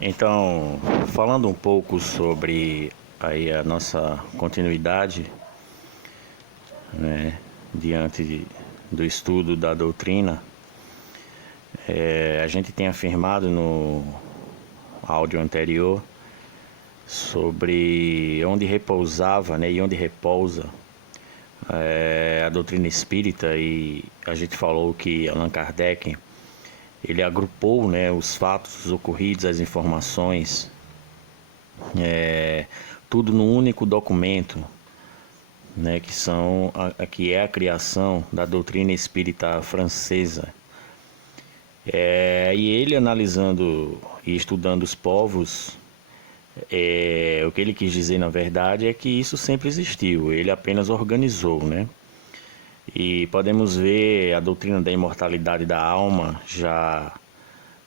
Então, falando um pouco sobre aí a nossa continuidade, né, do estudo da doutrina, a gente tem afirmado no áudio anterior sobre onde repousava, né, e onde repousa a doutrina espírita, e a gente falou que Allan Kardec ele agrupou, né, os fatos ocorridos, as informações, tudo num único documento, né, que é a criação da doutrina espírita francesa. E ele analisando e estudando os povos, o que ele quis dizer na verdade é que isso sempre existiu, ele apenas organizou, né? E podemos ver a doutrina da imortalidade da alma já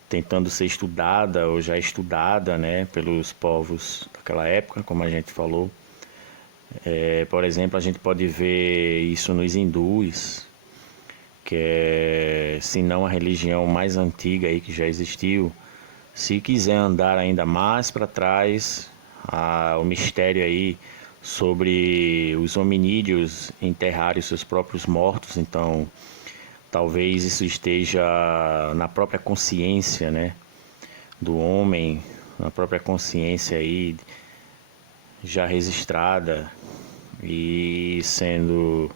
tentando ser estudada ou já estudada, né, pelos povos daquela época, como a gente falou. Por exemplo, a gente pode ver isso nos hindus, que é, se não a religião mais antiga aí que já existiu. Se quiser andar ainda mais para trás, o mistério aí sobre os hominídeos enterrarem seus próprios mortos, então talvez isso esteja na própria consciência, né, do homem, na própria consciência aí já registrada e sendo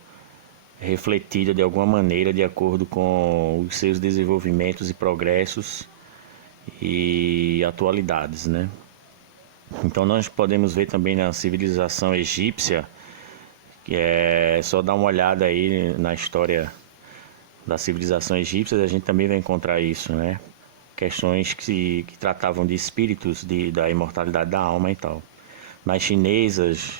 refletida de alguma maneira de acordo com os seus desenvolvimentos e progressos e atualidades, né? Então nós podemos ver também na civilização egípcia, que é só dar uma olhada aí na história da civilização egípcia, a gente também vai encontrar isso, né? Questões que tratavam de espíritos, da imortalidade da alma e tal. Nas chinesas,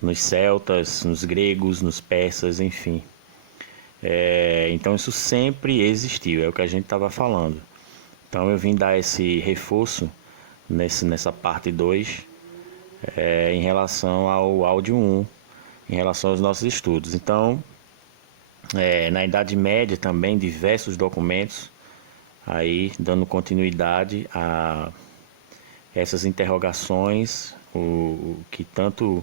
nos celtas, nos gregos, nos persas, enfim. Então isso sempre existiu, é o que a gente estava falando. Então eu vim dar esse reforço nessa parte 2, em relação ao áudio 1, em relação aos nossos estudos. Então, na Idade Média também, diversos documentos aí dando continuidade a essas interrogações, o que tanto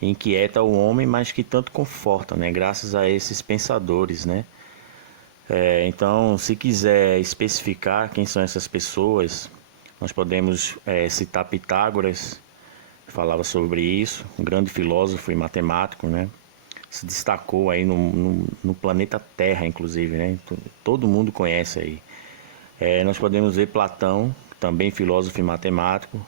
inquieta o homem, mas que tanto conforta, né? Graças a esses pensadores, né? Então, se quiser especificar quem são essas pessoas, nós podemos citar Pitágoras, que falava sobre isso, um grande filósofo e matemático, né? Se destacou aí no planeta Terra, inclusive, né? Todo mundo conhece aí. Nós podemos ver Platão, também filósofo e matemático,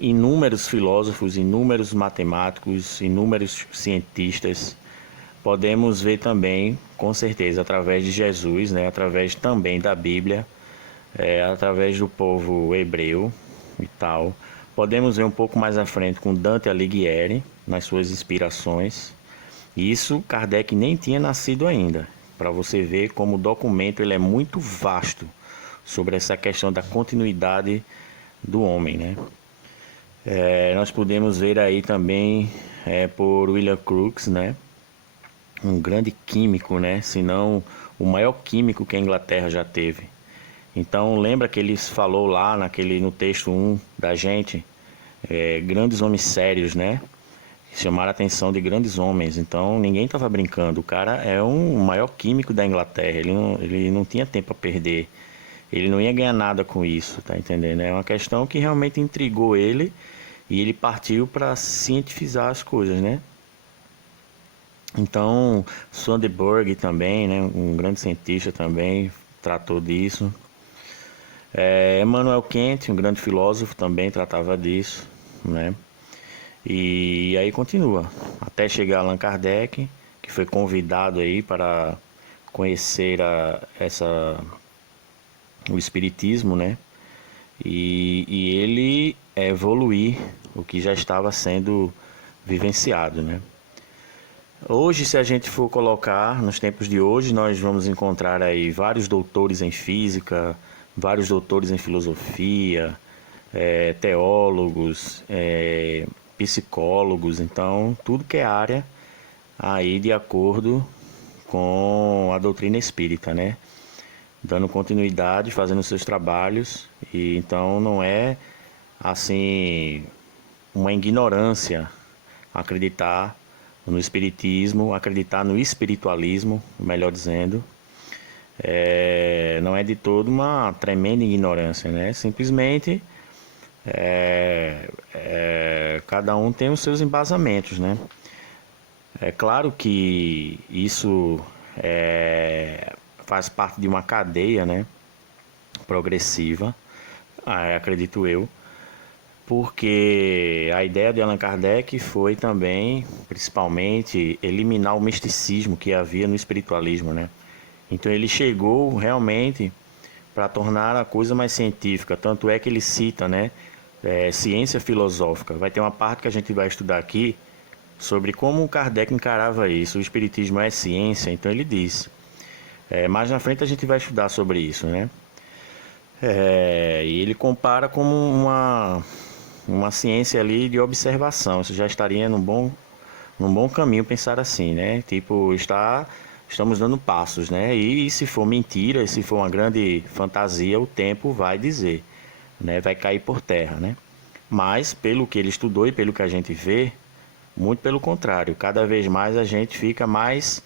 inúmeros filósofos, inúmeros matemáticos, inúmeros cientistas. Podemos ver também, com certeza, através de Jesus, né? Através também da Bíblia, através do povo hebreu e tal. Podemos ver um pouco mais à frente com Dante Alighieri, nas suas inspirações. Isso Kardec nem tinha nascido ainda, para você ver como o documento ele é muito vasto sobre essa questão da continuidade do homem, né? Nós podemos ver aí também por William Crookes, né? Um grande químico, né? Se não o maior químico que a Inglaterra já teve. Então lembra que ele falou lá no texto 1 da gente, grandes homens sérios, né? Chamaram a atenção de grandes homens. Então ninguém estava brincando. O cara é o maior químico da Inglaterra. Ele não tinha tempo a perder. Ele não ia ganhar nada com isso, tá entendendo? É uma questão que realmente intrigou ele e ele partiu para cientificar as coisas, né? Então, Swedenborg também, né, um grande cientista também, tratou disso. Emmanuel Kant, um grande filósofo, também tratava disso, né? E aí continua, até chegar Allan Kardec, que foi convidado aí para conhecer o espiritismo, né? E ele evoluir o que já estava sendo vivenciado, né? Hoje, se a gente for colocar, nos tempos de hoje, nós vamos encontrar aí vários doutores em física, vários doutores em filosofia, teólogos, psicólogos, então tudo que é área aí de acordo com a doutrina espírita, né? Dando continuidade, fazendo seus trabalhos, e então não é assim, uma ignorância acreditar no espiritismo, acreditar no espiritualismo, melhor dizendo. Não é de todo uma tremenda ignorância, né? Simplesmente cada um tem os seus embasamentos, né? É claro que isso faz parte de uma cadeia, né? Progressiva, acredito eu, porque a ideia de Allan Kardec foi também, principalmente, eliminar o misticismo que havia no espiritualismo, né? Então ele chegou realmente para tornar a coisa mais científica, tanto é que ele cita, né, ciência filosófica. Vai ter uma parte que a gente vai estudar aqui sobre como o Kardec encarava isso. O espiritismo é ciência, então ele diz. Mais na frente a gente vai estudar sobre isso, né? E ele compara como uma ciência ali de observação. Isso já estaria num bom caminho pensar assim, né? Tipo, estamos dando passos, né? E se for mentira, se for uma grande fantasia, o tempo vai dizer, né? Vai cair por terra, né? Mas pelo que ele estudou e pelo que a gente vê, muito pelo contrário, cada vez mais a gente fica mais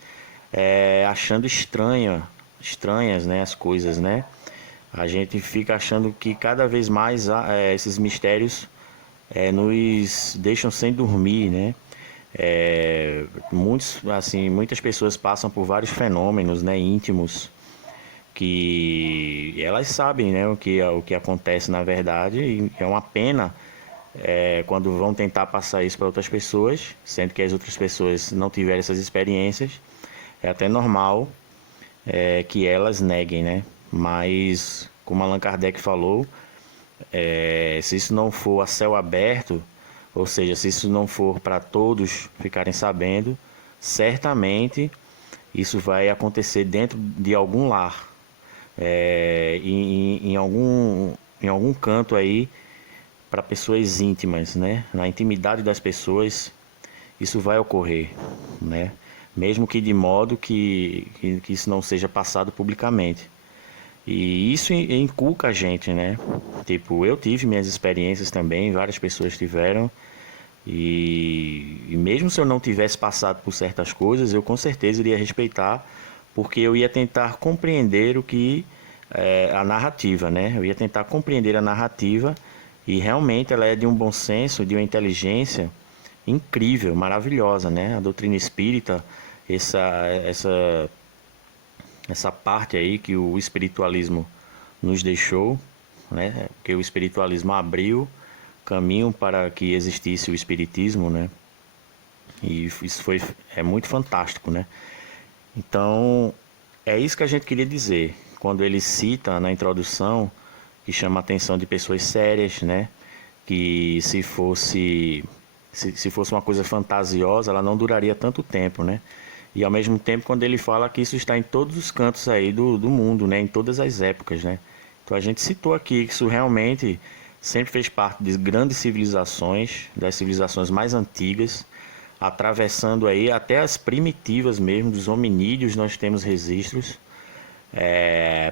achando estranhas, né, as coisas, né? A gente fica achando que cada vez mais esses mistérios nos deixam sem dormir, né? Muitas pessoas passam por vários fenômenos, né, íntimos, que elas sabem, né, o que acontece na verdade, e é uma pena quando vão tentar passar isso para outras pessoas, sendo que as outras pessoas não tiveram essas experiências. É até normal que elas neguem, né? Mas, como Allan Kardec falou, se isso não for a céu aberto, ou seja, se isso não for para todos ficarem sabendo, certamente isso vai acontecer dentro de algum lar, em algum canto aí, para pessoas íntimas, né? Na intimidade das pessoas, isso vai ocorrer, né? Mesmo que de modo que isso não seja passado publicamente. E isso inculca a gente, né? Tipo, eu tive minhas experiências também, várias pessoas tiveram. E mesmo se eu não tivesse passado por certas coisas, eu com certeza iria respeitar, porque eu ia tentar compreender o que a narrativa, né? Eu ia tentar compreender a narrativa e realmente ela é de um bom senso, de uma inteligência incrível, maravilhosa, né? A doutrina espírita, essa, essa, essa parte aí que o espiritualismo nos deixou, né? Que o espiritualismo abriu caminho para que existisse o espiritismo, né? E isso é muito fantástico, né? Então, é isso que a gente queria dizer. Quando ele cita na introdução, que chama a atenção de pessoas sérias, né? Que se fosse uma coisa fantasiosa, ela não duraria tanto tempo, né? E ao mesmo tempo, quando ele fala que isso está em todos os cantos aí do mundo, né? Em todas as épocas, né? Então a gente citou aqui que isso realmente sempre fez parte de grandes civilizações, das civilizações mais antigas, atravessando aí até as primitivas mesmo, dos hominídeos nós temos registros,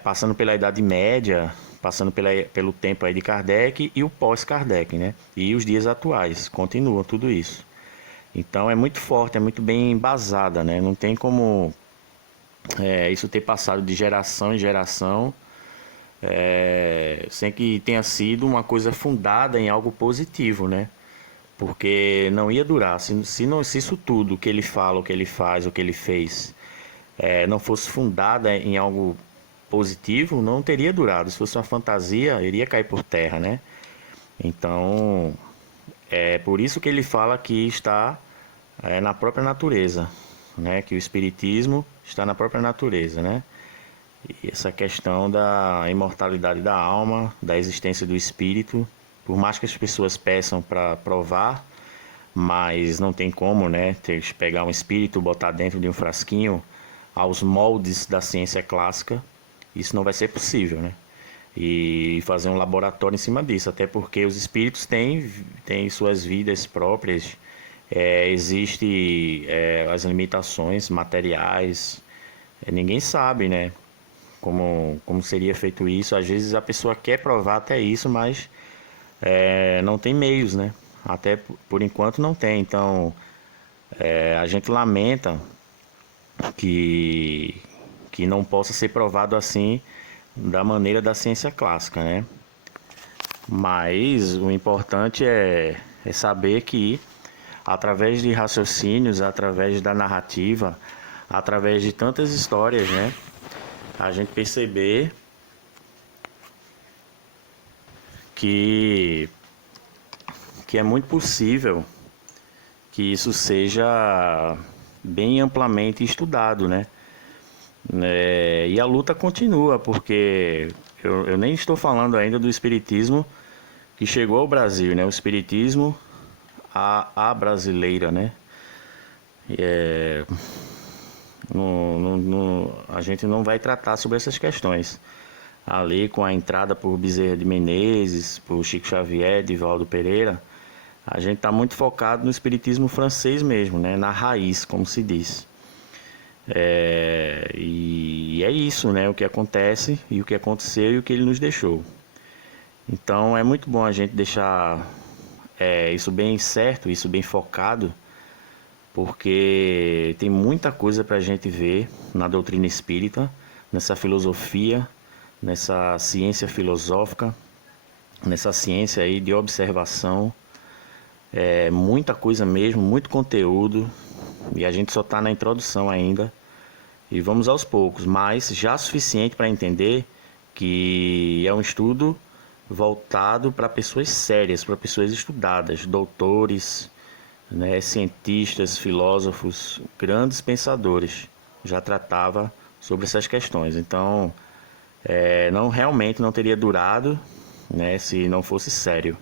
passando pela Idade Média, passando pelo tempo aí de Kardec e o pós-Kardec, né? E os dias atuais, continua tudo isso. Então é muito forte, é muito bem embasada, né? Não tem como isso ter passado de geração em geração sem que tenha sido uma coisa fundada em algo positivo, né? Porque não ia durar. Se isso tudo que ele fala, o que ele faz, o que ele fez, não fosse fundada em algo positivo, não teria durado. Se fosse uma fantasia, iria cair por terra, né? Então, é por isso que ele fala que está na própria natureza, né? Que o espiritismo está na própria natureza, né? E essa questão da imortalidade da alma, da existência do espírito, por mais que as pessoas peçam para provar, mas não tem como, né? Ter que pegar um espírito, botar dentro de um frasquinho aos moldes da ciência clássica, isso não vai ser possível, né? E fazer um laboratório em cima disso, até porque os espíritos têm suas vidas próprias, existe as limitações materiais, ninguém sabe, né? Como seria feito isso. Às vezes a pessoa quer provar até isso, mas não tem meios, né? Até por enquanto não tem. Então, a gente lamenta que, que não possa ser provado assim da maneira da ciência clássica, né? Mas o importante é saber que através de raciocínios, através da narrativa, através de tantas histórias, né? A gente perceber que, que é muito possível que isso seja bem amplamente estudado, né? E a luta continua, porque eu nem estou falando ainda do espiritismo que chegou ao Brasil, né? O espiritismo a brasileira, né? A gente não vai tratar sobre essas questões. Ali com a entrada por Bezerra de Menezes, por Chico Xavier, Divaldo Pereira, a gente está muito focado no espiritismo francês mesmo, né? Na raiz, como se diz. E é isso, né? O que acontece e o que aconteceu e o que ele nos deixou. Então é muito bom a gente deixar isso bem certo, isso bem focado, porque tem muita coisa para a gente ver na doutrina espírita, nessa filosofia, nessa ciência filosófica, nessa ciência aí de observação. Muita coisa mesmo, muito conteúdo, e a gente só está na introdução ainda. E vamos aos poucos, mas já suficiente para entender que é um estudo voltado para pessoas sérias, para pessoas estudadas, doutores, né, cientistas, filósofos, grandes pensadores. Já tratava sobre essas questões. Então, realmente não teria durado, né, se não fosse sério,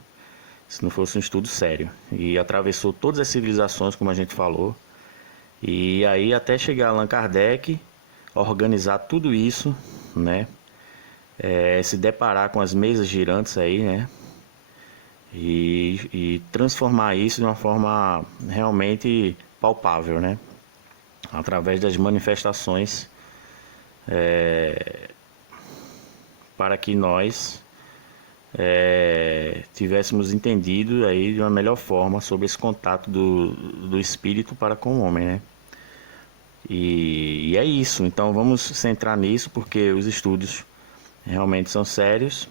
se não fosse um estudo sério. E atravessou todas as civilizações, como a gente falou. E aí até chegar a Allan Kardec, organizar tudo isso, né? Se deparar com as mesas girantes aí, né? E transformar isso de uma forma realmente palpável, né? Através das manifestações, para que nós tivéssemos entendido aí de uma melhor forma sobre esse contato do espírito para com o homem, né? E é isso, então vamos centrar nisso, porque os estudos realmente são sérios,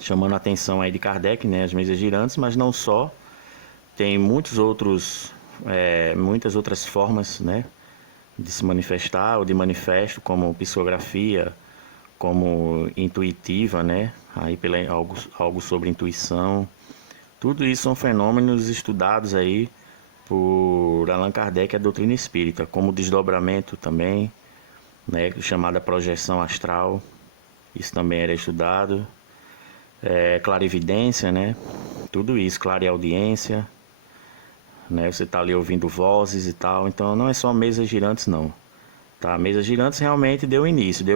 chamando a atenção aí de Kardec, né, as mesas girantes, mas não só, tem muitas outras formas, né, de se manifestar ou de manifesto, como psicografia, como intuitiva, né, aí algo sobre intuição. Tudo isso são fenômenos estudados aí por Allan Kardec, a doutrina espírita, como desdobramento também, né, chamada projeção astral, isso também era estudado, clarividência, né, tudo isso, clareaudiência, né, você está ali ouvindo vozes e tal, então não é só mesas girantes não, tá? Mesas girantes realmente deu início,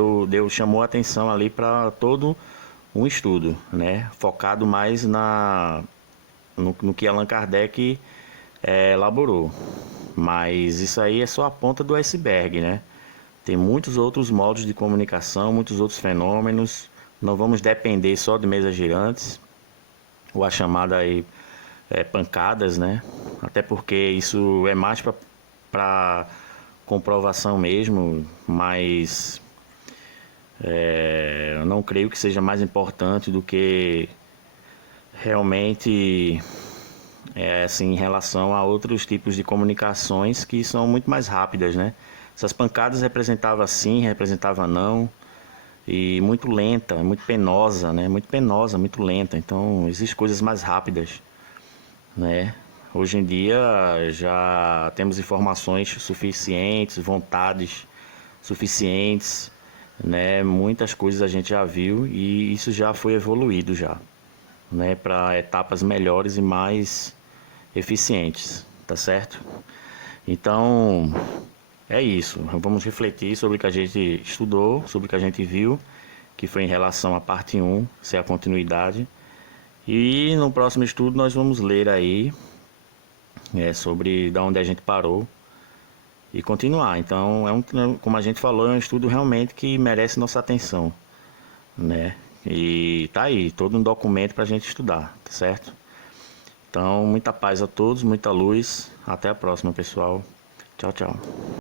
chamou a atenção ali para todo um estudo, né, focado mais no que Allan Kardec elaborou. Mas isso aí é só a ponta do iceberg, né? Tem muitos outros modos de comunicação, muitos outros fenômenos. Não vamos depender só de mesas girantes, ou a chamada aí pancadas, né? Até porque isso é mais para comprovação mesmo, mas eu não creio que seja mais importante do que realmente assim, em relação a outros tipos de comunicações que são muito mais rápidas, né? Essas pancadas representavam sim, representava não, e muito lenta, muito penosa, né? Muito penosa, muito lenta. Então, existem coisas mais rápidas, né? Hoje em dia já temos informações suficientes, vontades suficientes, né? Muitas coisas a gente já viu e isso já foi evoluído já, né? Para etapas melhores e mais eficientes, tá certo? Então, é isso. Vamos refletir sobre o que a gente estudou, sobre o que a gente viu, que foi em relação à parte 1, se é a continuidade. E no próximo estudo nós vamos ler aí sobre da onde a gente parou e continuar. Então, como a gente falou, é um estudo realmente que merece nossa atenção, né? E tá aí, todo um documento para a gente estudar, tá certo? Então, muita paz a todos, muita luz. Até a próxima, pessoal. Tchau, tchau.